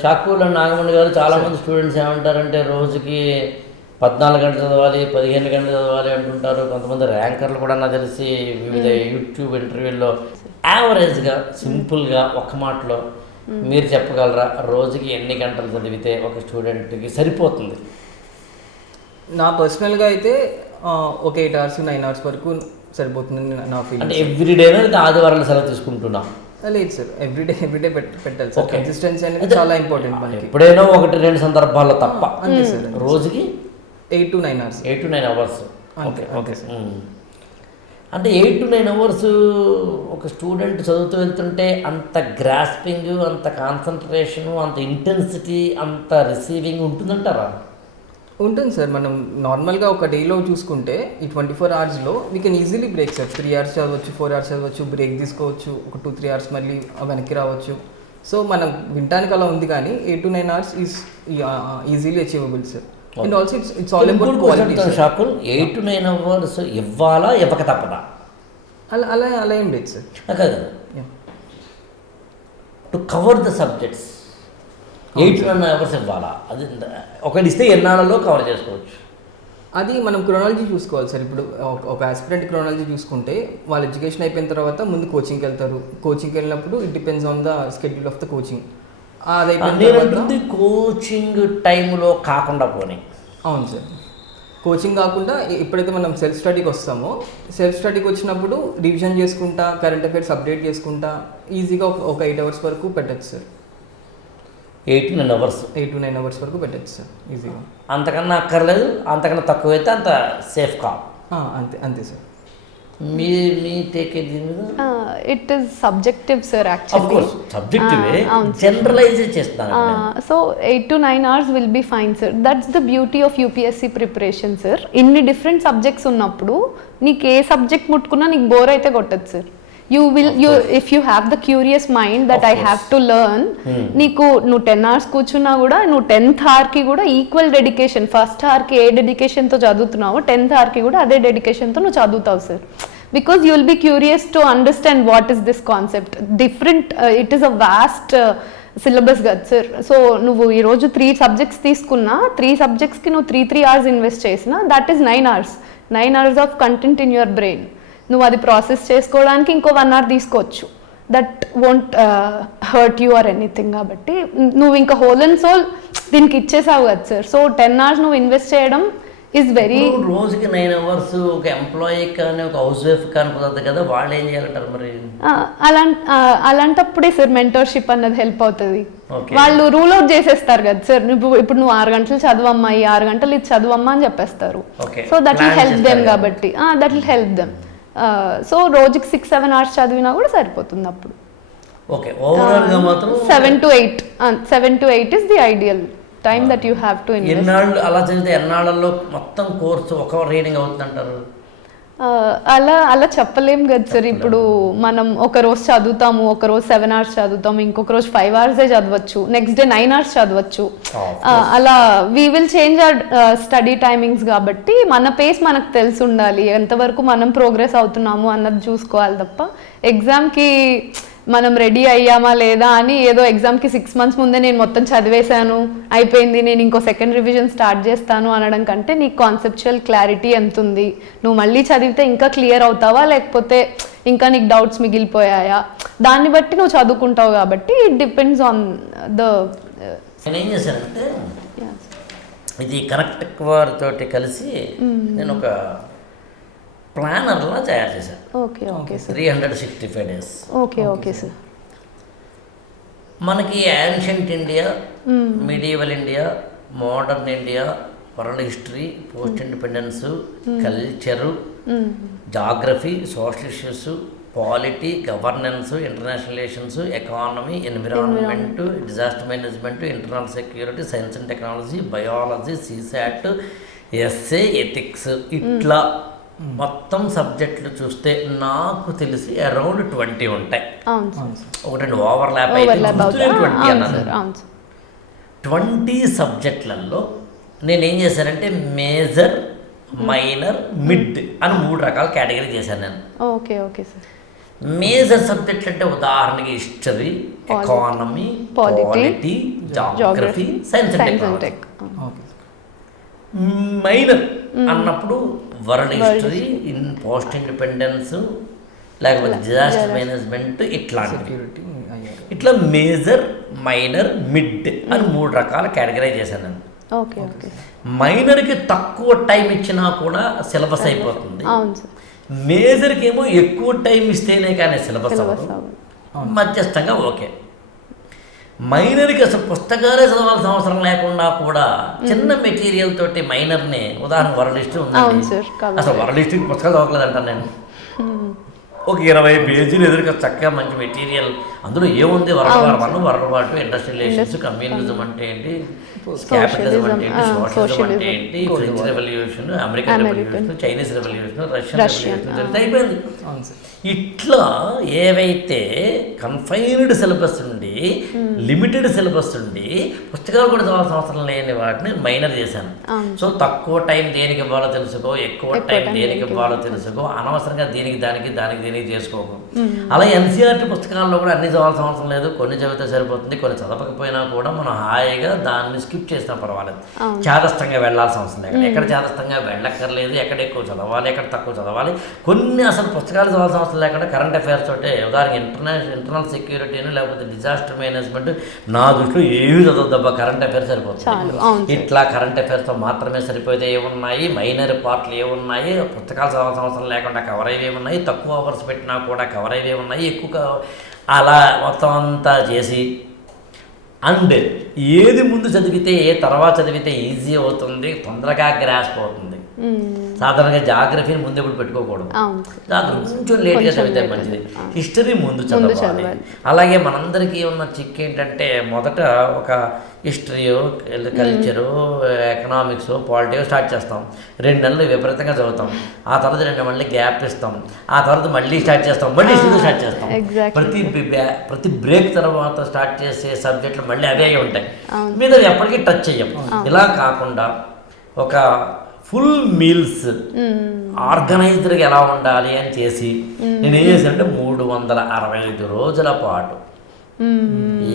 షాకూల్ and Nagamani గారు చాలామంది students ఏమంటారంటే రోజుకి 14 గంటలు చదవాలి, 15 గంటలు చదవాలి అంటుంటారు. కొంతమంది ర్యాంకర్లు కూడా నాకు తెలిసి వివిధ యూట్యూబ్ ఇంటర్వ్యూల్లో యావరేజ్గా సింపుల్గా ఒక్క మాటలో మీరు చెప్పగలరా రోజుకి ఎన్ని గంటలు చదివితే ఒక స్టూడెంట్కి సరిపోతుంది? నా పర్సనల్గా అయితే ఒక 8 hours 9 hours వరకు సరిపోతుంది నా ఫీల్. అంటే ఎవ్రీడే ఆదివారాలు సెలవు తీసుకుంటున్నా? లేదు సార్, ఎవ్రీడే పెట్టాలి సార్. కన్సిస్టెన్సీ అనేది చాలా ఇంపార్టెంట్ మనకి. ఎప్పుడైనా 1-2 సందర్భాల్లో తప్ప అంతే సార్. రోజుకి 8 to 9 hours. 8 to 9 hours. Okay. అంటే 8 to 9 hours ఒక స్టూడెంట్ చదువుతూ వెళ్తుంటే అంత గ్రాస్పింగ్, అంత కాన్సన్ట్రేషను, అంత ఇంటెన్సిటీ, అంత రిసీవింగ్ ఉంటుందంటారా? ఉంటుంది సార్. మనం నార్మల్గా ఒక డేలో చూసుకుంటే ఈ 24 hours we can easily break sir. 3 hours చదవచ్చు, 4 hours చదవచ్చు, బ్రేక్ తీసుకోవచ్చు, ఒక 2-3 hours మళ్ళీ వెనక్కి రావచ్చు. సో మనం వినటానికి అలా ఉంది, కానీ 8 to 9 hours is easily achievable sir. And also it's all about quality. షాకుల్ 8 to 9 hours ఇవ్వాలా, ఇవ్వక తప్పదా? అలా ఏం లేదు సార్. కాదు, to cover the subjects 8 to 9 hours ఇవ్వాలా? అది ఒకటి ఇస్తే ఎన్నాళ్ళలో కవర్ చేసుకోవచ్చు? అది మనం క్రోనాలజీ చూసుకోవాలి సార్. ఇప్పుడు ఒక ఆస్పిరెంట్ క్రోనాలజీ చూసుకుంటే వాళ్ళ ఎడ్యుకేషన్ అయిపోయిన తర్వాత ముందు కోచింగ్కి వెళ్తారు. కోచింగ్కి వెళ్ళినప్పుడు it depends on the schedule of the coaching. అది అయిపోయింది కోచింగ్ టైంలో కాకుండా పోనీ. అవును సార్, కోచింగ్ కాకుండా ఎప్పుడైతే మనం సెల్ఫ్ స్టడీకి వస్తామో, సెల్ఫ్ స్టడీకి వచ్చినప్పుడు రివిజన్ చేసుకుంటా, కరెంట్ అఫైర్స్ అప్డేట్ చేసుకుంటా ఈజీగా ఒక 8 hours వరకు పెట్టచ్చు sir. 8 to 9 hours. 8 to 9 hours వరకు పెట్టచ్చు సార్ ఈజీగా. అంతకన్నా అక్కర్లేదు, అంతకన్నా తక్కువ అయితే అంత సేఫ్ కా? అంతే సార్. మీ టేక్ దీని మీద? It is subjective sir actually. సబ్జెక్టివే, జనరలైజ్ చేస్తాను. So 8 to 9 hours will be fine sir. That's the beauty of UPSC preparation sir. ఇన్ని డిఫరెంట్ సబ్జెక్ట్స్ ఉన్నప్పుడు నీకు ఏ సబ్జెక్ట్ ముట్టుకున్నా నీకు బోర్ అయితే కొట్టదు sir. if you have the curious mind that I have to learn, నీకు నువ్వు 10 hours కూర్చున్నా కూడా నువ్వు 10th hour కి కూడా ఈక్వల్ డెడికేషన్, ఫస్ట్ అవర్కి ఏ డెడికేషన్తో చదువుతున్నావో 10th hour కి కూడా అదే డెడికేషన్తో నువ్వు చదువుతావు sir. Because you will be curious to understand what is this concept. Different, it is a vast syllabus కదా సార్. సో నువ్వు ఈరోజు 3 subjects తీసుకున్నా, 3 subjectsకి నువ్వు 3 hours ఇన్వెస్ట్ చేసినా that is 9 hours. 9 hours of content in your brain. నువ్వు అది process చేసుకోవడానికి ఇంకో 1 hour తీసుకోవచ్చు. That won't hurt you or anything. కాబట్టి నువ్వు ఇంకా హోల్ అండ్ సోల్ దీనికి ఇచ్చేసావు కదా సార్. సో 10 hours నువ్వు ఇన్వెస్ట్ చేయడం ఈజ్ వెరీ. రోజుకి 9 hours ఒక ఎంప్లాయీ కానీ ఒక హౌస్ వైఫ్ కానీ కుదరదు కదా, వాళ్ళు ఏం చేయాలంటారు మరి? అలాంటప్పుడే సార్ మెంటర్షిప్ అన్నది హెల్ప్ అవుతుంది. వాళ్ళు రూల్ అవుట్ చేసేస్తారు కదా సార్. ఇప్పుడు నువ్వు 6 గంటలు చదవమ్మా, ఈ 6 గంటలు ఇది చదవమ్మా అని చెప్పేస్తారు. So that will help them. కాబట్టి that will help them. So రోజుకి 6-7 hours చదివినా కూడా సరిపోతుంది అప్పుడు. ఓకే, ఓవరాల్గా మాత్రం 7 to 8 is the ideal time that you have to invest. ఎన్నాళ్ళు అలా చదివితే ఎన్నాళ్ళలో మొత్తం కోర్సు ఒక రీడింగ్ అవుతుందంటారు? అలా చెప్పలేం కదా సార్. ఇప్పుడు మనం ఒక రోజు చదువుతాము, ఒక రోజు 7 hours చదువుతాము, ఇంకొక రోజు 5 hours చదవచ్చు, నెక్స్ట్ డే 9 hours చదవచ్చు. అలా we will change our study timings. కాబట్టి మన పేస్ మనకు తెలిసి ఉండాలి, ఎంతవరకు మనం ప్రోగ్రెస్ అవుతున్నాము అన్నది చూసుకోవాలి తప్ప ఎగ్జామ్కి మనం రెడీ అయ్యామా లేదా అని ఏదో ఎగ్జామ్కి 6 months ముందే నేను మొత్తం చదివేశాను అయిపోయింది, నేను ఇంకో సెకండ్ రివిజన్ స్టార్ట్ చేస్తాను అనడం కంటే నీకు కాన్సెప్చువల్ క్లారిటీ ఎంత ఉంది, నువ్వు మళ్ళీ చదివితే ఇంకా క్లియర్ అవుతావా లేకపోతే ఇంకా నీకు డౌట్స్ మిగిలిపోయాయా, దాన్ని బట్టి నువ్వు చదువుకుంటావు. కాబట్టి ఇట్ డిపెండ్స్ ఆన్ ద. నేను ఏం చేశానంటే ఇది కనెక్ట్ వారితోటి కలిసి నేను ఒక ప్లానర్లా తయారు చేశాను. Okay sir. 365 days. Okay sir. మనకి ancient India, medieval India, modern India, world history, post independence, culture, geography, social issues, polity, governance, international relations, economy, environment, disaster management, internal security, science and technology, biology, CSAT, essay, ethics, ఇట్లా మొత్తం సబ్జెక్టులు చూస్తే నాకు తెలిసి around 20 ఉంటాయి. ఒకటి overlap అయితే 20 అన్నాను. 20 సబ్జెక్టులలో నేనేం చేశానంటే మేజర్, మైనర్, మిడ్ అని 3 రకాల కేటగిరీ చేశాను నేను. Okay sir. మేజర్ సబ్జెక్ట్ అంటే ఉదాహరణకి history, economy, polity, geography, science and tech. Okay. Minor అన్నప్పుడు world history, in post independence, లేకపోతే డిజాస్టర్ మేనేజ్మెంట్, ఇట్లాంటివి. సెక్యూరిటీ అయ్యారు. ఇట్లా మేజర్, మైనర్, మిడ్ అని 3 రకాల కేటగరైజ్ చేశాను నేను. Okay okay. మైనర్కి తక్కువ టైం ఇచ్చినా కూడా సిలబస్ అయిపోతుంది. అవును సార్. మేజర్కి ఏమో ఎక్కువ టైం ఇస్తేనే కానీ సిలబస్ అవ్వదు. మధ్యస్థంగా ఓకే. మైనర్కి అసలు పుస్తకాలే చదవాల్సిన అవసరం లేకుండా కూడా చిన్న మెటీరియల్ తోటి మైనర్ని, ఉదాహరణ వరల్డ్ హిస్టరీ ఉందండి, అసలు వరల్డ్ హిస్టరీకి పుస్తకాలు చదవలేదంటాను నేను. ఒక 20 పేజీలు ఎదురుగా చక్కగా మంచి మెటీరియల్, అందులో ఏముంది, world war 1, world war 2, industrial relations, communism అంటే ఏంటి, క్యాపిటలిజం అంటే ఏంటి, సోషలిజం అంటే ఏంటి, French revolution, American revolution, Chinese revolution, Russian revolution అయిపోయింది. ఇట్లా ఏవైతే కన్ఫైన్డ్ సిలబస్ ఉండి, లిమిటెడ్ సిలబస్ ఉండి, పుస్తకాలు కూడా చదవాల్సిన అవసరం లేని వాటిని మైనర్ చేశాను. సో తక్కువ టైం దేనికి ఇవ్వాలో తెలుసుకో, ఎక్కువ టైం దేనికి ఇవ్వాలో తెలుసుకో, అనవసరంగా దీనికి దానికి చేసుకోకు. అలా ఎన్సీఆర్టీ పుస్తకాల్లో కూడా అన్ని చదవాల్సిన అవసరం లేదు, కొన్ని చదివితే సరిపోతుంది. కొన్ని చదవకపోయినా కూడా మనం హాయిగా దాన్ని స్కిప్ చేసినా పర్వాలేదు. చాదస్తంగా వెళ్ళాల్సిన అవసరం లేదు. ఎక్కడ చాదస్తంగా వెళ్ళక్కర్లేదు, ఎక్కడ ఎక్కువ చదవాలి, ఎక్కడ తక్కువ చదవాలి. కొన్ని అసలు పుస్తకాలు చదవాల్సిన అవసరం లేకుండా కరెంట్ అఫైర్స్ తోటే, ఉదాహరణకి ఇంటర్నల్ సెక్యూరిటీని లేకపోతే డిజాస్టర్ మేనేజ్మెంట్, నా దృష్టిలో ఏవి చదవద్దబ్బా, కరెంట్ అఫైర్స్ సరిపోతుంది. ఇట్లా కరెంట్ అఫైర్స్తో మాత్రమే సరిపోతే ఏమున్నాయి, మైనర్ పార్ట్లు ఏమున్నాయి, పుస్తకాలు చదవాల్సిన అవసరం లేకుండా కవర్ అయ్యేవి ఉన్నాయి, తక్కువ అవర్స్ పెట్టినా కూడా కవర్ అయ్యేవి ఉన్నాయి, ఎక్కువ అలా మొత్తం అంతా చేసి. అండ్ ఏది ముందు చదివితే ఏ తర్వాత చదివితే ఈజీ అవుతుంది, తొందరగా గ్రాస్ప్ అవుతుంది. సాధారణంగా జాగ్రఫీని ముందు ఎప్పుడు పెట్టుకోకూడదు, జాగ్రఫీ కొంచెం లేట్గా చదివితే మంచిది. హిస్టరీ ముందు చదవాలి. అలాగే మనందరికీ ఉన్న చిక్ ఏంటంటే, మొదట ఒక హిస్టరీయో, కల్చరు, ఎకనామిక్స్, పాలిటీ స్టార్ట్ చేస్తాం, 2 నెలలు విపరీతంగా చదువుతాం, ఆ తర్వాత 2 మళ్ళీ గ్యాప్ ఇస్తాం, ఆ తర్వాత మళ్ళీ స్టార్ట్ చేస్తాం, మళ్ళీ హిస్టరీ స్టార్ట్ చేస్తాం. ప్రతి బ్రేక్ తర్వాత స్టార్ట్ చేసే సబ్జెక్టులు మళ్ళీ అవే ఉంటాయి, మీద ఎప్పటికీ టచ్ చెయ్యం. ఇలా కాకుండా ఒక ఫుల్ మీల్స్ ఆర్గనైజ్డ్గా ఎలా ఉండాలి అని చేసి నేను ఏం చేశానంటే 365 రోజుల పాటు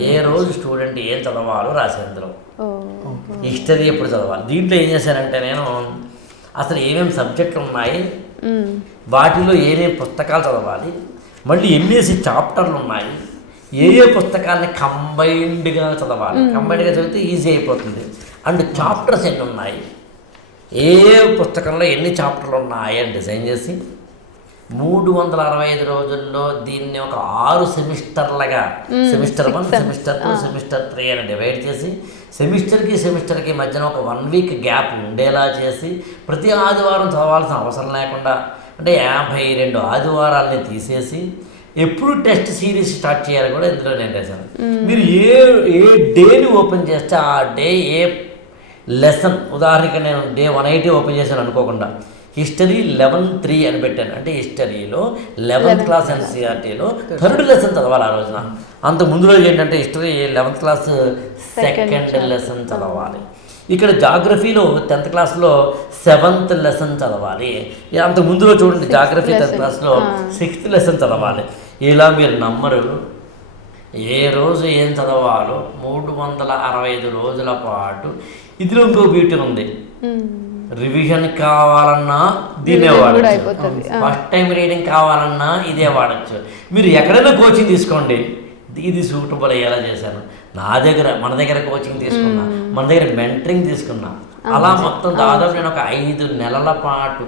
ఏ రోజు స్టూడెంట్ ఏం చదవాలో రాసేందులో హిస్టరీ ఎప్పుడు చదవాలి. దీంట్లో ఏం చేశానంటే, నేను అసలు ఏమేమి సబ్జెక్టులు ఉన్నాయి, వాటిలో ఏమేమి పుస్తకాలు చదవాలి, మళ్ళీ ఎన్నేసి చాప్టర్లు ఉన్నాయి, ఏ పుస్తకాన్ని కంబైన్డ్గా చదవాలి. కంబైన్డ్గా చదివితే ఈజీ అయిపోతుంది. అండ్ చాప్టర్స్ ఎన్ని ఉన్నాయి, ఏ పుస్తకంలో ఎన్ని చాప్టర్లు ఉన్నాయి అని డిజైన్ చేసి 365 రోజుల్లో దీన్ని ఒక 6 సెమిస్టర్లుగా, సెమిస్టర్ 1, సెమిస్టర్ 2, సెమిస్టర్ 3 అని డివైడ్ చేసి, సెమిస్టర్కి మధ్యన ఒక 1 వీక్ గ్యాప్ ఉండేలా చేసి, ప్రతి ఆదివారం చదవాల్సిన అవసరం లేకుండా, అంటే 52 ఆదివారాలని తీసేసి ఎప్పుడు టెస్ట్ సిరీస్ స్టార్ట్ చేయాలి కూడా ఇందులో నేను రాశాను. మీరు ఏ డేని ఓపెన్ చేస్తే ఆ డే ఏ లెసన్, ఉదాహరణకి నేను డే 180 ఓపెన్ చేశాను అనుకోకుండా, హిస్టరీ 11-3 అని పెట్టాను. అంటే హిస్టరీలో 11th క్లాస్ ఎన్సీఆర్టీలో 3rd లెసన్ చదవాలి ఆ రోజున. అంత ముందు రోజు ఏంటంటే history 11th class 2nd lesson చదవాలి. ఇక్కడ జాగ్రఫీలో 10th క్లాస్లో 7th లెసన్ చదవాలి. అంత ముందులో చూడండి, జాగ్రఫీ 10th క్లాస్లో 6th లెసన్ చదవాలి. ఇలా మీరు నమ్మరు, ఏ రోజు ఏం చదవాలో 365 రోజుల పాటు. ఇదిలో ఇంకో బ్యూటీ ఉంది, రివిజన్ కావాలన్నా దీన్నే వాడచ్చు, ఫస్ట్ టైం రీడింగ్ కావాలన్నా ఇదే వాడచ్చు. మీరు ఎక్కడైనా కోచింగ్ తీసుకోండి, ఇది సూటబుల్ అయ్యేలా చేశాను. మన దగ్గర కోచింగ్ తీసుకున్నా, మన దగ్గర మెంటరింగ్ తీసుకున్నా, అలా మొత్తం దాదాపు నేను ఒక 5 నెలల పాటు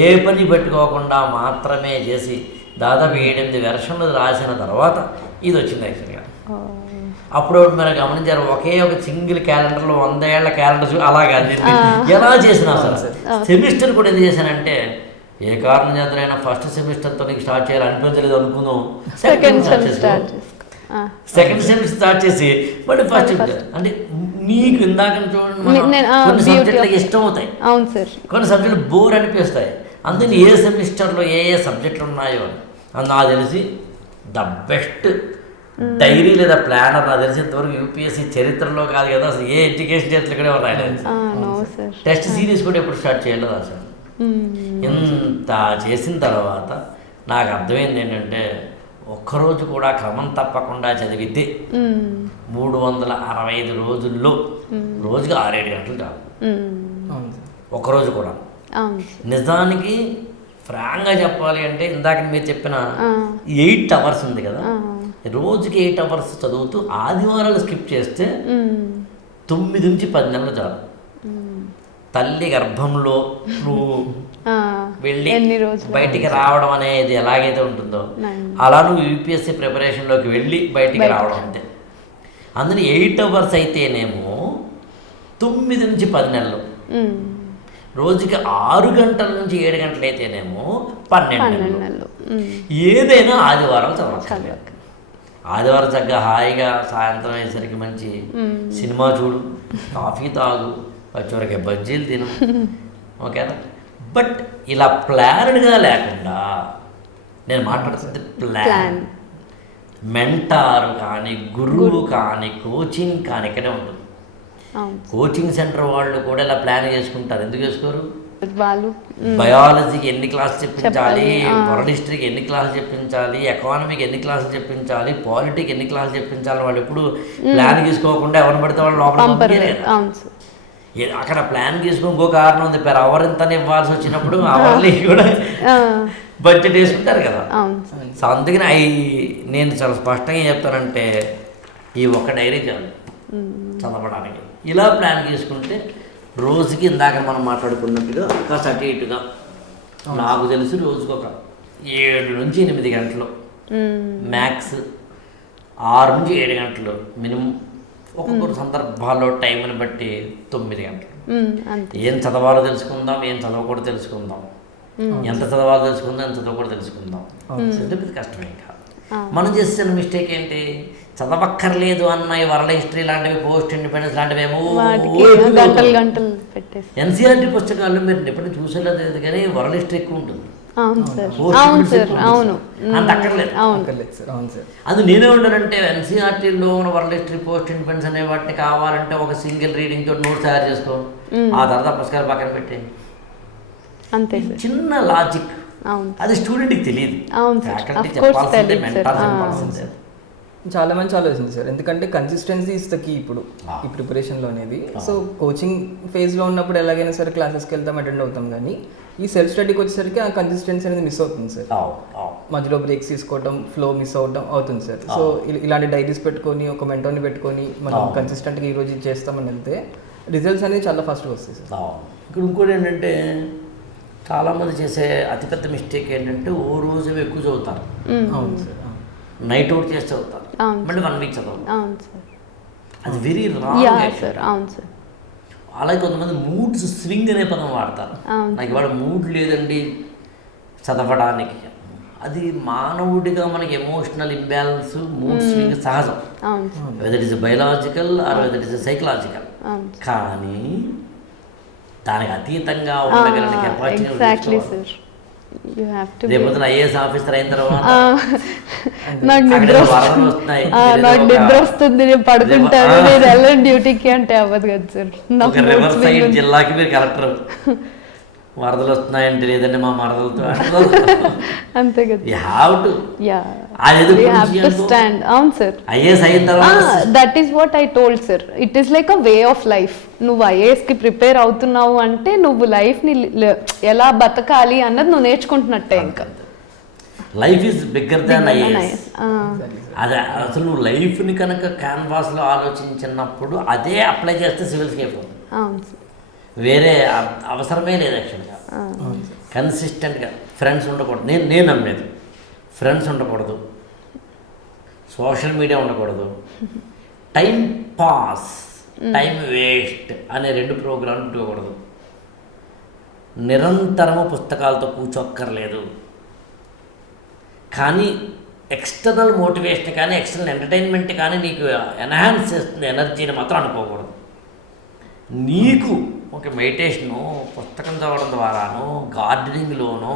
ఏ పని పెట్టుకోకుండా మాత్రమే చేసి దాదాపు 7-8 వెర్షన్లు రాసిన తర్వాత ఇది వచ్చింది యాక్చువల్గా. అప్పుడు మీరు గమనించారు, ఒకే ఒక సింగిల్ క్యాలెండర్లో 100 ఏళ్ల క్యాలెండర్స్ అలాగా ఎలా చేసినా సార్. సెమిస్టర్ కూడా ఎందుకు చేశానంటే, ఏ కారణం చేతనైనా ఫస్ట్ సెమిస్టర్తో నీకు స్టార్ట్ చేయాలి అనిపించలేదు అనుకుందాం, సెకండ్ సెమిస్టర్ స్టార్ట్ చేసి మళ్ళీ ఫస్ట్. అంటే నీకు ఇందాక చూడండి, కొన్ని సబ్జెక్టులు ఇష్టం అవుతాయి, కొన్ని సబ్జెక్టులు బోర్ అనిపిస్తాయి. అందుకని ఏ సెమిస్టర్లో ఏ సబ్జెక్టులు ఉన్నాయో అని నాకు తెలిసి ద బెస్ట్ డైరీ లేదా ప్లానర్ నాకు తెలిసినంతవరకు యూపీఎస్సీ చరిత్రలో కాదు కదా, అసలు ఏ ఎడ్యుకేషన్ చరిత్ర కూడా రాయలేదు. టెస్ట్ సిరీస్ కూడా ఎప్పుడు స్టార్ట్ చేయలేదు అసలు. ఇంత చేసిన తర్వాత నాకు అర్థమైంది ఏంటంటే ఒక్కరోజు కూడా క్రమం తప్పకుండా చదివితే 365 రోజుల్లో రోజుకి 6-7 గంటలు చాలు. అవును సార్. ఒక్కరోజు కూడా. అవును నిజానికి ఫ్రాంక్గా చెప్పాలి అంటే ఇందాక మీరు చెప్పిన 8 అవర్స్ ఉంది కదా, రోజుకి 8 అవర్స్ చదువుతూ ఆదివారాలు స్కిప్ చేస్తే 9 నుంచి 10 నెలలు చాలు. తల్లి గర్భంలో నువ్వు వెళ్ళి ఎన్ని రోజులు బయటికి రావడం అనేది ఎలాగైతే ఉంటుందో అలా నువ్వు యూపీఎస్సీ ప్రిపరేషన్లోకి వెళ్ళి బయటికి రావడం అంతే. అందులో 8 అవర్స్ అయితేనేమో 9 నుంచి 10 నెలలు, రోజుకి 6 గంటల నుంచి 7 గంటలు అయితేనేమో 12 నెలలు. ఏదైనా ఆదివారం చదవచ్చు. ఆదివారం చక్కగా హాయిగా సాయంత్రం అయ్యేసరికి మంచి సినిమా చూడు, కాఫీ తాగు, పచ్చివరకే బజ్జీలు తిను, ఓకేనా. బట్ ఇలా ప్లాన్డ్గా లేకుండా నేను మాట్లాడుతుంది ప్లాన్. మెంటార్ కానీ గురువు కానీ కోచింగ్ కానీ ఇక్కడే ఉంటుంది. కోచింగ్ సెంటర్ వాళ్ళు కూడా ఇలా ప్లాన్ చేసుకుంటారు. ఎందుకు చేసుకోరు? వాళ్ళు బయాలజీకి ఎన్ని క్లాసులు చెప్పించాలి, వరల్డ్ హిస్టరీకి ఎన్ని క్లాసులు చెప్పించాలి, ఎకానమీకి ఎన్ని క్లాసులు చెప్పించాలి, పాలిటీకి ఎన్ని క్లాసులు చెప్పించాలి, వాళ్ళు ఎప్పుడు ప్లాన్ తీసుకోకుండా ఎవరిని పడితే వాళ్ళు లోపల అక్కడ ప్లాన్ తీసుకుని ఇంకో కారణం ఉంది, పెర్ అవర్ ఇంత ఇవ్వాల్సి వచ్చినప్పుడు అవర్లీ కూడా బడ్జెట్ వేసుకుంటారు కదా. సో అందుకని నేను చాలా స్పష్టంగా చెప్తానంటే ఈ ఒక్క డైరీ చాలు చదవడానికి. ఇలా ప్లాన్ చేసుకుంటే రోజుకి ఇందాక మనం మాట్లాడుకున్నట్టుగా కాస్త అటు ఇటుగా నాకు తెలిసి రోజుకి ఒక 7 నుంచి 8 గంటలు, మ్యాక్స్ 6 నుంచి 7 గంటలు మినిమం. ఒక్కొక్క సందర్భాల్లో టైంని బట్టి 9 గంటలు. ఏం చదవాలో తెలుసుకుందాం, ఏం చదవకూడదు తెలుసుకుందాం, ఎంత చదవాలో తెలుసుకుందాం, ఎంత చదవకూడదు తెలుసుకుందాం. పెద్ద కష్టమే కాదు. మనం చేసిన మిస్టేక్ ఏంటి, చదవక్కర్లేదు అన్న ఈ వరల్డ్ హిస్టరీ లాంటివి, పోస్ట్ ఇండిపెండెన్స్ లాంటివి ఏమో ఎన్సీఆర్టీ పుస్తకాల్లో మీరు ఎప్పుడు చూసేలేదు కానీ వరల్డ్ హిస్టరీ ఎక్కువ ఉంటుంది. అంత అక్కర్లేదు. అది నేనే ఉంటానంటే ఎన్సీఆర్టీలో ఉన్న వరల్డ్ హిస్టరీ, పోస్ట్ ఇండిపెండెన్స్ అనే వాటిని కావాలంటే ఒక సింగిల్ రీడింగ్ తోటి నోట్స్ తయారు చేసుకో, ఆ తర్వాత పుస్తకాలు పక్కన పెట్టి. చిన్న లాజిక్ అది స్టూడెంట్కి తెలియదు, ఫ్యాకల్టీ చెప్పాల్సిందే, మెంటర్ చెప్పాల్సిందే. చాలా మంచి ఆలోచన సార్. ఎందుకంటే కన్సిస్టెన్సీ ఇస్ ద కీ ఇప్పుడు ఈ ప్రిపరేషన్లో అనేది. సో కోచింగ్ ఫేజ్లో ఉన్నప్పుడు ఎలాగైనా సరే క్లాసెస్కి వెళ్తాం, అటెండ్ అవుతాం, కానీ ఈ సెల్ఫ్ స్టడీకి వచ్చేసరికి ఆ కన్సిస్టెన్సీ అనేది మిస్ అవుతుంది సార్. మధ్యలో బ్రేక్స్ తీసుకోవడం, ఫ్లో మిస్ అవడం అవుతుంది సార్. సో ఇలాంటి డైరీస్ పెట్టుకొని ఒక మెంటర్ని పెట్టుకొని మనం కన్సిస్టెంట్గా ఈరోజు ఇది చేస్తామని వెళ్తే రిజల్ట్స్ అనేది చాలా ఫాస్ట్గా వస్తాయి సార్. ఇక్కడ ఇంకోటి ఏంటంటే చాలామంది చేసే అతిపెద్ద మిస్టేక్ ఏంటంటే ఓ రోజు ఎక్కువ చదువుతారు. అవును సార్. నైట్ అవుట్ చేసి చదువుతారు, మళ్ళీ 1 వీక్ చదవాలి. అది వెరీ రాంగ్. అలాగే కొంతమంది మూడ్స్ స్వింగ్ అనే పదం వాడతారు. నాకు ఇవాళ మూడ్ లేదండి చదవడానికి. అది మానవుడిగా మనకి ఎమోషనల్ ఇంబ్యాలెన్స్, మూడ్ స్వింగ్ సహజం, whether it is biological or whether it is psychological. కానీ దానికి అతీతంగా ఉండగలిగిన కెపాసిటీ. రేపొద్దున ఐఏఎస్ ఆఫీసర్ అయిన తర్వాత నాకు నిద్ర వస్తుంది, నేను పడుకుంటాను, నేను వెళ్ళను డ్యూటీకి అంటే అవ్వదు కదా సార్. ఒక రివర్ సైడ్ జిల్లాకి మీరు కలెక్టర్, వరదలు వస్తున్నాయంటే లేదంటే మా మరదలతో అంతే కదా. అవును సార్, ఐఏఎస్ అయిన తర్వాత that is what I told sir. It is like a way of life. నువ్వు ఐఏఎస్కి ప్రిపేర్ అవుతున్నావు అంటే నువ్వు లైఫ్ని ఎలా బతకాలి అన్నది నువ్వు నేర్చుకుంటున్నట్టే. ఇంకా life is bigger than IAS. అదే అసలు నువ్వు లైఫ్ని కనుక క్యాన్వాస్లో ఆలోచించినప్పుడు అదే అప్లై చేస్తే సివిల్స్కి అయిపోతుంది. వేరే అవసరమే లేదు యాక్చువల్గా. కన్సిస్టెంట్గా ఫ్రెండ్స్ ఉండకూడదు. నేను నమ్మేది ఫ్రెండ్స్ ఉండకూడదు, సోషల్ మీడియా ఉండకూడదు, టైం పాస్, టైం వేస్ట్ అనే 2 ప్రోగ్రాంలు పెట్టుకోకూడదు. నిరంతరము పుస్తకాలతో కూర్చోక్కర్లేదు. కానీ ఎక్స్టర్నల్ మోటివేషన్ కానీ ఎక్స్టర్నల్ ఎంటర్టైన్మెంట్ కానీ నీకు ఎన్హాన్స్ చేస్తుంది ఎనర్జీని మాత్రం అనుకోకూడదు. నీకు ఒక మెడిటేషను, పుస్తకం చదవడం ద్వారాను, గార్డెనింగ్లోనూ,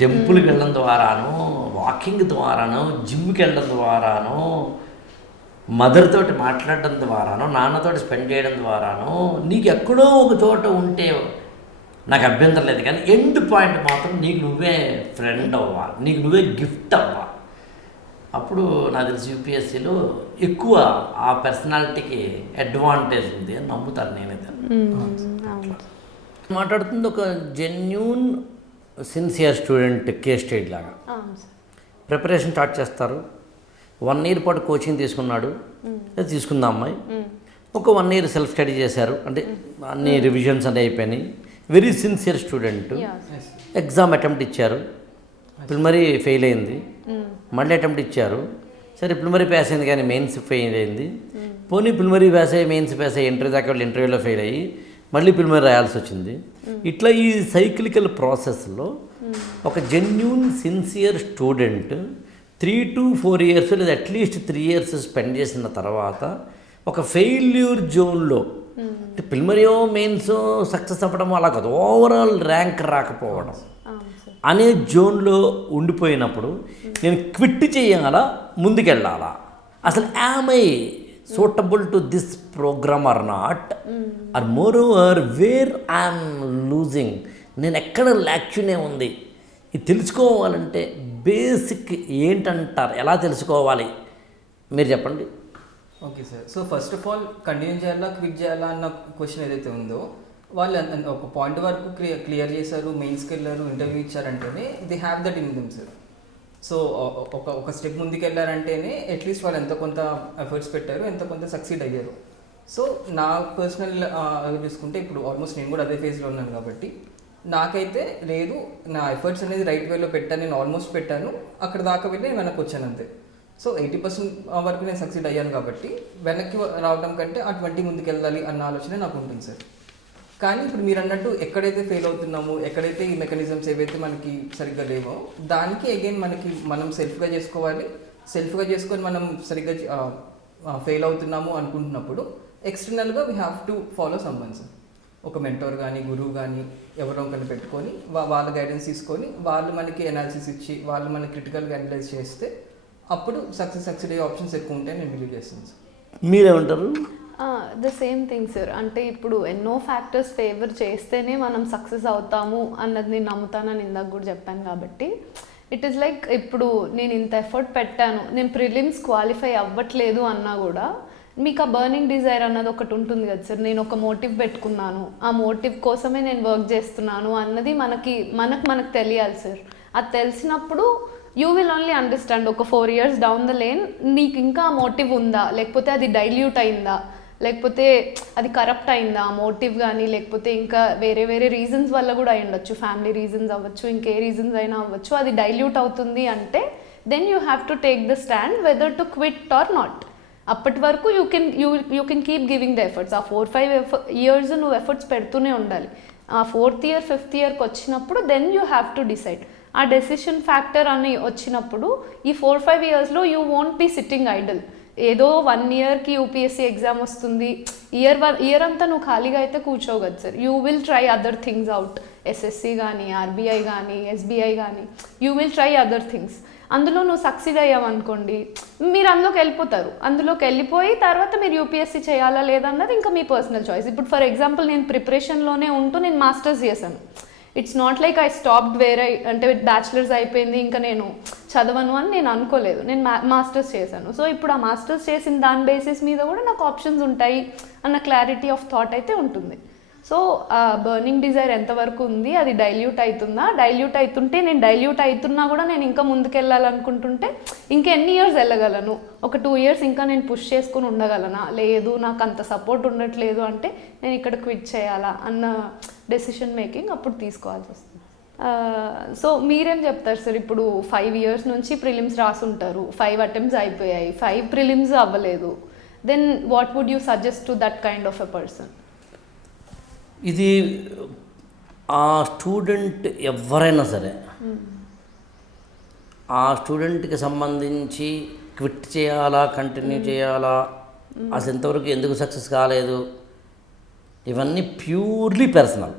టెంపుల్కి వెళ్ళడం ద్వారాను, వాకింగ్ ద్వారాను, జిమ్కి వెళ్ళడం ద్వారాను, మదర్ తోటి మాట్లాడడం ద్వారాను, నాన్నతోటి స్పెండ్ చేయడం ద్వారాను, నీకు ఎక్కడో ఒక చోట ఉంటే నాకు అభ్యంతరం లేదు, కానీ ఎండ్ పాయింట్ మాత్రం నీకు నువ్వే ఫ్రెండ్ అవ్వాలి, నీకు నువ్వే గిఫ్ట్ అవ్వాలి. అప్పుడు నాకు తెలిసి యూపీఎస్సీలో ఎక్కువ ఆ పర్సనాలిటీకి అడ్వాంటేజ్ ఉంది అని నమ్ముతాను నేనైతే. మాట్లాడుతుంది ఒక genuine sincere student case study లాగా. ప్రిపరేషన్ స్టార్ట్ చేస్తారు, 1 year పాటు కోచింగ్ తీసుకున్నాడు, తీసుకుందా అమ్మాయి. ఒక 1 year సెల్ఫ్ స్టడీ చేశారు, అంటే అన్ని రివిజన్స్ అన్నీ అయిపోయినాయి. Very sincere student. Exam attempt ఇచ్చారు, ప్రిలిమినరీ ఫెయిల్ అయింది. మళ్ళీ అటెంప్ట్ ఇచ్చారు, సరే ప్రిలిమినరీ పాస్ అయింది కానీ మెయిన్స్ ఫెయిల్ అయింది. పోనీ ప్రిలిమినరీ పాస్ అయ్యి మెయిన్స్ పాస్ అయ్యి ఇంటర్వ్యూ దాకా వాళ్ళు ఇంటర్వ్యూలో ఫెయిల్ అయ్యి మళ్ళీ ప్రిలిమినరీ రాయాల్సి వచ్చింది. ఇట్లా ఈ సైక్లికల్ ప్రాసెస్లో ఒక genuine sincere student 3 to 4 years లేదా అట్లీస్ట్ 3 years స్పెండ్ చేసిన తర్వాత ఒక ఫెయిల్యూర్ జోన్లో, అంటే ప్రిలిమినరీయో మెయిన్స్ సక్సెస్ అవ్వడం అలా కాదు, ఓవరాల్ ర్యాంక్ రాకపోవడం అనే జోన్లో ఉండిపోయినప్పుడు నేను క్విట్ చేయాలా ముందుకెళ్ళాలా, అసలు am I suitable to this programme or not, or moreover where I'm losing, నేను ఎక్కడ లాక్చునే ఉంది, ఇది తెలుసుకోవాలంటే బేసిక్ ఏంటంటారు, ఎలా తెలుసుకోవాలి మీరు చెప్పండి. Okay sir, so first of all continue చేయాలా క్విట్ చేయాలా అన్న క్వశ్చన్ ఏదైతే ఉందో, వాళ్ళు ఒక పాయింట్ వరకు క్లియర్ చేశారు, మెయిన్స్కి వెళ్ళారు, ఇంటర్వ్యూ ఇచ్చారంటేనే they have that in them sir. So ఒక స్టెప్ ముందుకు వెళ్ళారంటేనే అట్లీస్ట్ వాళ్ళు ఎంత కొంత ఎఫర్ట్స్ పెట్టారు, ఎంత కొంత సక్సీడ్ అయ్యారు. సో నా పర్సనల్ చూసుకుంటే ఇప్పుడు ఆల్మోస్ట్ నేను కూడా అదే ఫేజ్లో ఉన్నాను కాబట్టి నాకైతే లేదు, నా ఎఫర్ట్స్ అనేది రైట్ వేలో పెట్టాను, నేను ఆల్మోస్ట్ పెట్టాను, అక్కడ దాకా వెళ్ళి నేను వెనక్కి వచ్చాను అంతే. సో 80% వరకు నేను సక్సీడ్ అయ్యాను కాబట్టి వెనక్కి రావడం కంటే ఆ 20 ముందుకు వెళ్ళాలి అన్న ఆలోచన నాకు ఉంటుంది సార్. కానీ ఇప్పుడు మీరు అన్నట్టు ఎక్కడైతే ఫెయిల్ అవుతున్నామో, ఎక్కడైతే ఈ మెకానిజమ్స్ ఏవైతే మనకి సరిగ్గా లేవో దానికి అగైన్ మనం సెల్ఫ్గా చేసుకోవాలి. సెల్ఫ్గా చేసుకొని మనం సరిగ్గా ఫెయిల్ అవుతున్నాము అనుకుంటున్నప్పుడు ఎక్స్టర్నల్గా we have to follow someone sir. ఒక మెంటోర్ కానీ గురువు కానీ ఎవరో ఒకరిని పెట్టుకొని వాళ్ళ గైడెన్స్ తీసుకొని వాళ్ళు మనకి అనాలిసిస్ ఇచ్చి వాళ్ళు మనకి క్రిటికల్గా అనలైజ్ చేస్తే అప్పుడు సక్సెస్ అయ్యే ఆప్షన్స్ ఎక్కువ ఉంటాయని నేను బిలీవ్ చేస్తాను సార్. మీరేమంటారు? The same thing sir. అంటే ఇప్పుడు ఎన్నో ఫ్యాక్టర్స్ ఫేవర్ చేస్తేనే మనం సక్సెస్ అవుతాము అన్నది నేను నమ్ముతానని ఇందాక కూడా చెప్పాను. కాబట్టి ఇట్ ఈస్ లైక్ ఇప్పుడు నేను ఇంత ఎఫర్ట్ పెట్టాను, నేను ప్రిలిమ్స్ క్వాలిఫై అవ్వట్లేదు అన్నా కూడా మీకు ఆ బర్నింగ్ డిజైర్ అన్నది ఒకటి ఉంటుంది కదా సార్. నేను ఒక మోటివ్ పెట్టుకున్నాను, ఆ మోటివ్ కోసమే నేను వర్క్ చేస్తున్నాను అన్నది మనకు తెలియాలి సార్. అది తెలిసినప్పుడు యూ విల్ ఓన్లీ అండర్స్టాండ్ ఒక 4 years డౌన్ ద లేన్ నీకు ఇంకా ఆ మోటివ్ ఉందా, లేకపోతే అది డైల్యూట్ అయిందా, లేకపోతే అది కరప్ట్ అయిందా ఆ మోటివ్ కానీ, లేకపోతే ఇంకా వేరే రీజన్స్ వల్ల కూడా అయి ఉండొచ్చు, ఫ్యామిలీ రీజన్స్ అవ్వచ్చు, ఇంకే రీజన్స్ అయినా అవ్వచ్చు. అది డైల్యూట్ అవుతుంది అంటే then you have to take the stand whether to quit or not. అప్పటి వరకు you can keep giving the efforts. ఆ 4-5 years నువ్వు ఎఫర్ట్స్ పెడుతూనే ఉండాలి. ఆ 4th year 5th yearకి వచ్చినప్పుడు then you have to decide. ఆ డెసిషన్ ఫ్యాక్టర్ అని వచ్చినప్పుడు ఈ 4-5 yearsలో you won't be sitting idle. ఏదో 1 yearకి యూపీఎస్సీ ఎగ్జామ్ వస్తుంది, ఇయర్ అంతా నువ్వు ఖాళీగా అయితే కూర్చోగదు సార్. You will try other things out. SSC కానీ, ఆర్బీఐ కానీ, ఎస్బీఐ కానీ, you will try other things. అందులో నువ్వు సక్సీడ్ అయ్యావనుకోండి, మీరు అందులోకి వెళ్ళిపోతారు. అందులోకి వెళ్ళిపోయి తర్వాత మీరు యూపీఎస్సీ చేయాలా లేదన్నది ఇంకా మీ పర్సనల్ చాయిస్. ఇప్పుడు ఫర్ ఎగ్జాంపుల్ నేను ప్రిపరేషన్లోనే ఉంటూ నేను మాస్టర్స్ చేశాను. It's not like I stopped అంటే బ్యాచిలర్స్ అయిపోయింది ఇంకా నేను చదవను అని నేను అనుకోలేదు. నేను మాస్టర్స్ చేశాను. సో ఇప్పుడు ఆ మాస్టర్స్ చేసిన దాని బేసిస్ మీద కూడా నాకు ఆప్షన్స్ ఉంటాయి అన్న క్లారిటీ ఆఫ్ థాట్ అయితే ఉంటుంది. సో ఆ బర్నింగ్ డిజైర్ ఎంతవరకు ఉంది, అది డైల్యూట్ అవుతుందా, డైల్యూట్ అవుతుంటే నేను డైల్యూట్ అవుతున్నా కూడా నేను ఇంకా ముందుకెళ్ళాలనుకుంటుంటే ఇంకా ఎన్ని ఇయర్స్ వెళ్ళగలను, ఒక 2 years ఇంకా నేను పుష్ చేసుకుని ఉండగలనా, లేదు నాకు అంత సపోర్ట్ ఉండట్లేదు అంటే నేను ఇక్కడ క్విట్ చేయాలా అన్న డెసిషన్ మేకింగ్ అప్పుడు తీసుకోవాల్సి వస్తుంది. సో మీరేం చెప్తారు సార్? ఇప్పుడు 5 years నుంచి ప్రిలిమ్స్ రాసుంటారు, 5 attempts అయిపోయాయి, 5 prelims అవ్వలేదు, then what would you suggest to that kind of a person? ఇది ఆ స్టూడెంట్ ఎవరైనా సరే ఆ స్టూడెంట్కి సంబంధించి క్విట్ చేయాలా, కంటిన్యూ చేయాలా, అసలు ఎంతవరకు ఎందుకు సక్సెస్ కాలేదు, ఇవన్నీ ప్యూర్లీ పర్సనల్.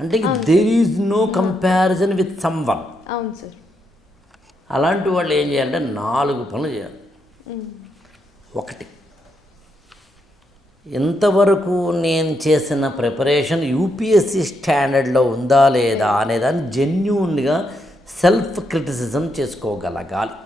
అంటే there is no comparison with someone. అవును సార్. అలాంటి వాళ్ళు ఏం చేయాలంటే 4 పనులు చేయాలి. 1, ఇంతవరకు నేను చేసిన ప్రిపరేషన్ యూపీఎస్సీ స్టాండర్డ్లో ఉందా లేదా అనేదాన్ని జెన్యూన్గా సెల్ఫ్ క్రిటిసిజం చేసుకోగలగాలి.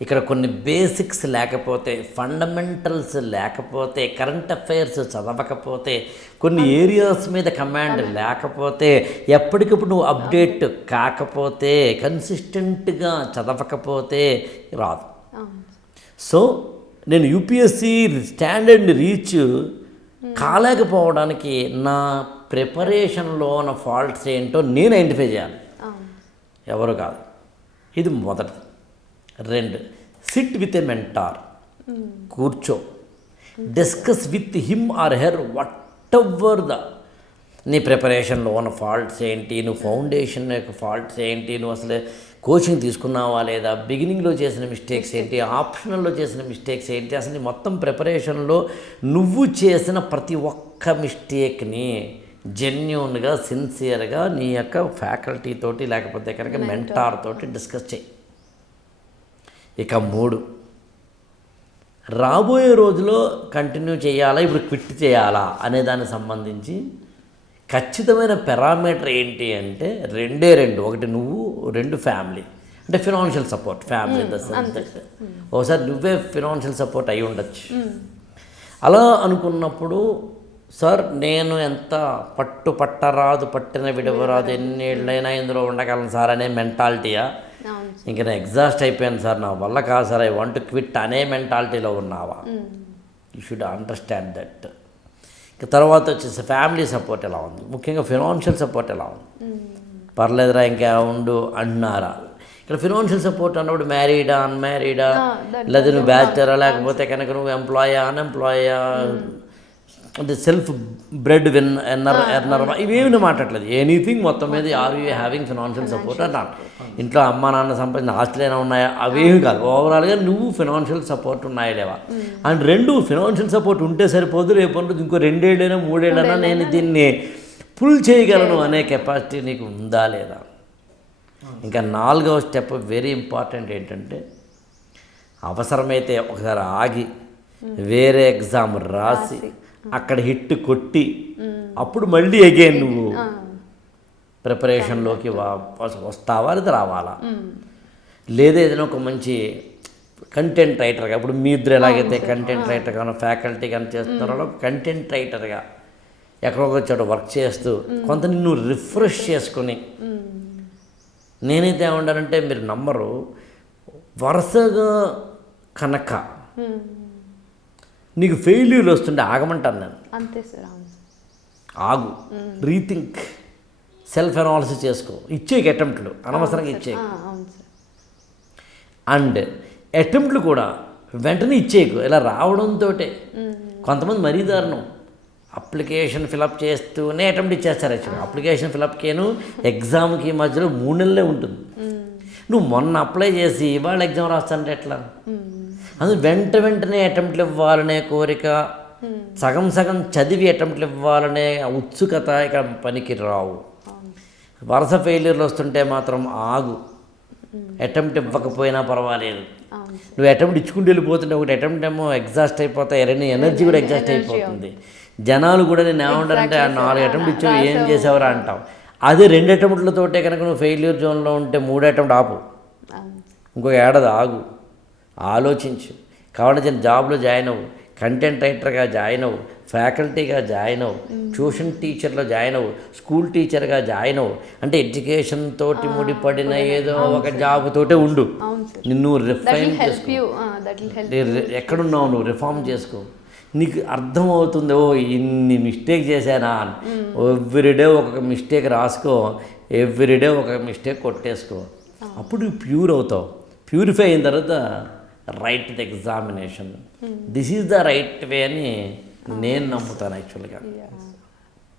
ఇక్కడ కొన్ని బేసిక్స్ లేకపోతే, ఫండమెంటల్స్ లేకపోతే, కరెంట్ అఫైర్స్ చదవకపోతే, కొన్ని ఏరియాస్ మీద కమాండ్ లేకపోతే, ఎప్పటికప్పుడు నువ్వు అప్డేట్ కాకపోతే, కన్సిస్టెంట్గా చదవకపోతే రాదు. సో నేను యూపీఎస్సీ స్టాండర్డ్ని రీచ్ కాలేకపోవడానికి నా ప్రిపరేషన్లో ఉన్న ఫాల్ట్స్ ఏంటో నేను ఐడెంటిఫై చేయాలి, ఎవరు కాదు. ఇది మొదటిది. 2, సిట్ విత్ ఎ మెంటార్, కూర్చో, discuss with him or her whatever నీ ప్రిపరేషన్లో ఉన్న ఫాల్ట్స్ ఏంటి, నువ్వు ఫౌండేషన్ యొక్క ఫాల్ట్స్ ఏంటి, నువ్వు అసలు కోచింగ్ తీసుకున్నావా లేదా, బిగినింగ్లో చేసిన మిస్టేక్స్ ఏంటి, ఆప్షనల్లో చేసిన మిస్టేక్స్ ఏంటి, అసలు నీ మొత్తం ప్రిపరేషన్లో నువ్వు చేసిన ప్రతి ఒక్క మిస్టేక్ని జెన్యూన్గా సిన్సియర్గా నీ యొక్క ఫ్యాకల్టీ తోటి లేకపోతే కనుక మెంటార్ తోటి డిస్కస్ చేయి. ఇక 3, రాబోయే రోజులో కంటిన్యూ చేయాలా ఇప్పుడు క్విట్ చేయాలా అనే దానికి సంబంధించి ఖచ్చితమైన పారామీటర్ ఏంటి అంటే 2. ఒకటి నువ్వు, 2 ఫ్యామిలీ. అంటే financial support, family in the sense that ఒకసారి నువ్వే ఫినాన్షియల్ సపోర్ట్ అయి ఉండొచ్చు. అలా అనుకున్నప్పుడు సార్ నేను ఎంత పట్టరాదు పట్టిన విడవరాదు ఎన్నేళ్ళైనా ఇందులో ఉండగలను సార్ అనే మెంటాలిటీయా, ఇంకా నేను ఎగ్జాస్ట్ అయిపోయాను సార్ నా వల్ల కాదు సార్ ఐ వాంట్ క్విట్ అనే మెంటాలిటీలో ఉన్నావా? You should understand that. ఇక తర్వాత వచ్చేసి ఫ్యామిలీ సపోర్ట్ ఎలా ఉంది, ముఖ్యంగా ఫినాన్షియల్ సపోర్ట్ ఎలా ఉంది, పర్లేదురా ఇంకా ఉండు అంటున్నారా? ఇక్కడ ఫినాన్షియల్ సపోర్ట్ అన్నప్పుడు మ్యారీడా అన్మ్యారీడా, లేదా నువ్వు బ్యాచిలరా లేకపోతే కనుక నువ్వు ఎంప్లాయా అన్ఎంప్లాయా, అంటే సెల్ఫ్ బ్రెడ్ ఎర్నర్ ఇవేమి మాట్లాడలేదు. ఎనీథింగ్ మొత్తం మీద are you having financial support అన్నాడు. ఇంట్లో అమ్మ నాన్న సంపాదించిన ఆస్తులైనా ఉన్నాయా అవేమి కాదు, ఓవరాల్గా నువ్వు ఫినాన్షియల్ సపోర్ట్ ఉన్నాయా లేవా. అండ్ 2 ఫినాన్షియల్ సపోర్ట్ ఉంటే సరిపోదు, రేపు ఇంకో 2 ఏళ్ళైనా 3 ఏళ్ళైనా నేను దీన్ని పుల్ చేయగలను అనే కెపాసిటీ నీకు ఉందా లేదా. ఇంకా 4వ స్టెప్ వెరీ ఇంపార్టెంట్ ఏంటంటే అవసరమైతే ఒకసారి ఆగి వేరే ఎగ్జామ్ రాసి అక్కడ హిట్ కొట్టి అప్పుడు మళ్ళీ అగైన్ నువ్వు ప్రిపరేషన్లోకి వస్తావా లేదా రావాలా. లేదా ఏదైనా ఒక మంచి కంటెంట్ రైటర్గా, ఇప్పుడు మీ ఇద్దరు ఎలాగైతే కంటెంట్ రైటర్గా ఫ్యాకల్టీ కానీ చేస్తున్నారో కంటెంట్ రైటర్గా ఎక్కడొక చోట వర్క్ చేస్తూ కొంత నిన్ను రిఫ్రెష్ చేసుకొని, నేనైతే ఏమంటానంటే మీరు నమ్మరు, వరుసగా కనుక నీకు ఫెయిల్యూర్లు వస్తుంటే ఆగమంటాను నేను. అంతే సార్. ఆగు, రీథింక్, సెల్ఫ్ అనాలిసిస్ చేసుకో, ఇచ్చేకి అటెంప్ట్లు అనవసరంగా ఇచ్చేకి. అండ్ అటెంప్ట్లు కూడా వెంటనే ఇచ్చేయకు, ఇలా రావడంతో కొంతమంది మరీ దారుణం, అప్లికేషన్ ఫిలప్ చేస్తూనే అటెంప్ట్ ఇచ్చేస్తారు. యాక్చువల్గా అప్లికేషన్ ఫిలప్కేను ఎగ్జామ్కి మధ్యలో 3 నెలలే ఉంటుంది. నువ్వు మొన్న అప్లై చేసి ఇవాళ ఎగ్జామ్ రాస్తానంటే ఎట్లా? అందుకు వెంటనే అటెంప్ట్లు ఇవ్వాలనే కోరిక, సగం చదివి అటెంప్ట్లు ఇవ్వాలనే ఉత్సుకత ఇక పనికి రావు. వరుస ఫెయిల్యూర్లు వస్తుంటే మాత్రం ఆగు, అటెంప్ట్ ఇవ్వకపోయినా పర్వాలేదు. నువ్వు అటెంప్ట్ ఇచ్చుకుంటూ వెళ్ళిపోతుంటే ఒకటి అటెంప్ట్ ఏమో ఎగ్జాస్ట్ అయిపోతాయి, ఎనర్జీ కూడా ఎగ్జాస్ట్ అయిపోతుంది. జనాలు కూడా నేను ఏమంటారంటే 4 అటెంప్ట్ ఇచ్చావు ఏం చేసావురా అంటావు. అదే 2 అటెంప్ట్లతోటే కనుక నువ్వు ఫెయిల్యూర్ జోన్లో ఉంటే 3 అటెంప్ట్ ఆపు, ఇంకొక ఏడాది ఆగు, ఆలోచించు. కాబట్టి జాబ్లో జాయిన్ అవ్వు, కంటెంట్ రైటర్గా జాయిన్ అవ్వు, ఫ్యాకల్టీగా జాయిన్ అవ్వు, ట్యూషన్ టీచర్లో జాయిన్ అవ్వు, స్కూల్ టీచర్గా జాయిన్ అవ్వు. అంటే ఎడ్యుకేషన్ తోటి ముడిపడిన ఏదో ఒక జాబ్ తోటే ఉండు. నిన్ను రిఫైన్ చేసుకో, ఎక్కడున్నావు నువ్వు రిఫార్మ్ చేసుకో. నీకు అర్థమవుతుంది, ఓ ఇన్ని మిస్టేక్ చేశానా అని. ఎవ్రీడే ఒక్కొక్క మిస్టేక్ రాసుకో, ఎవ్రీడే ఒక మిస్టేక్ కొట్టేసుకో, అప్పుడు నువ్వు ప్యూర్ అవుతావు. ప్యూరిఫై అయిన తర్వాత right the examination, this is the right way అని నేను నమ్ముతాను యాక్చువల్గా.